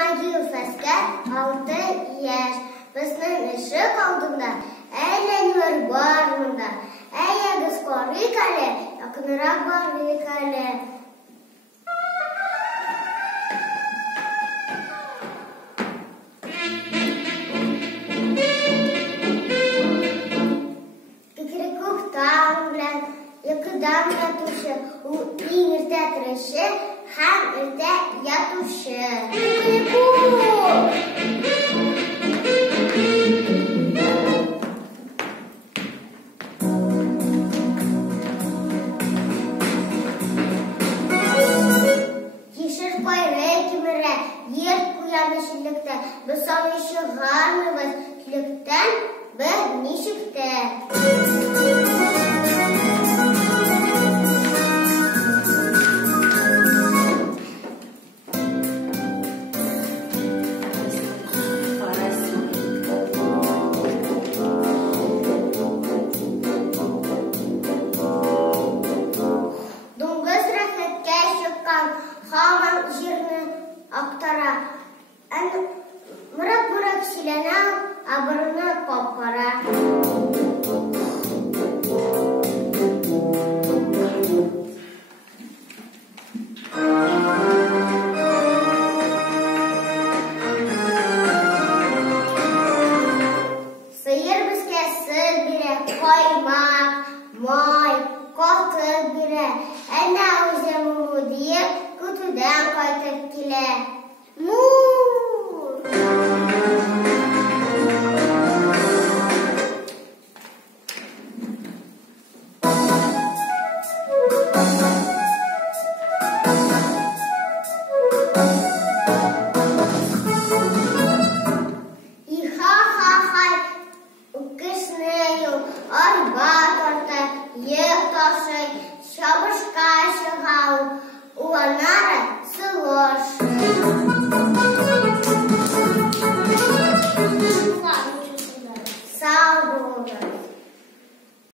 Юфәскә 6 яшь. Безнең ишек алдында әйләнүр бар монда. Әйдәгез карыйк әле, якынрак барыйк әле. Кикрекуктан белән йокыдан ятучы, ул иң иртә торучы һәм иртә ятучы. Кишер кайрый кимерә, ер куян эчелектә. Без аны чыгармыйбыз килектән, без ничектә. Һаман җирне актара. Мырак-мырак сөйләнә, абырны капкара. Сыер безгә сөт бирә, каймак, май, катык бирә. Әнә үзе муму диеп көтүдән кайтып килә. Иха-ха-хай, үкешне юл, арба тарта, йөк ташый, чабышка чыга, улана